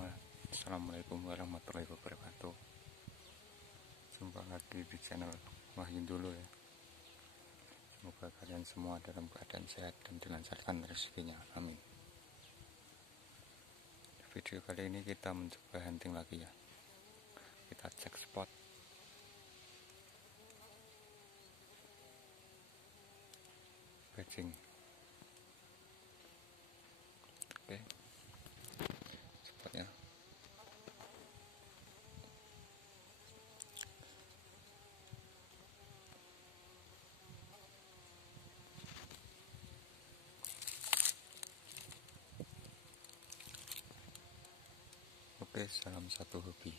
semua, assalamualaikum warahmatullahi wabarakatuh. Jumpa lagi di channel Wahyu dulu ya. Semoga kalian semua dalam keadaan sehat dan dilancarkan rezekinya, amin. Video kali ini kita mencoba hunting lagi ya. Kita cek spot batching. Oke, spotnya oke. Salam satu hobi.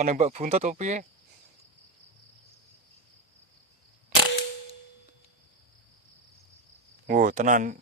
Kok nembak buntut opo piye? Wow, tenan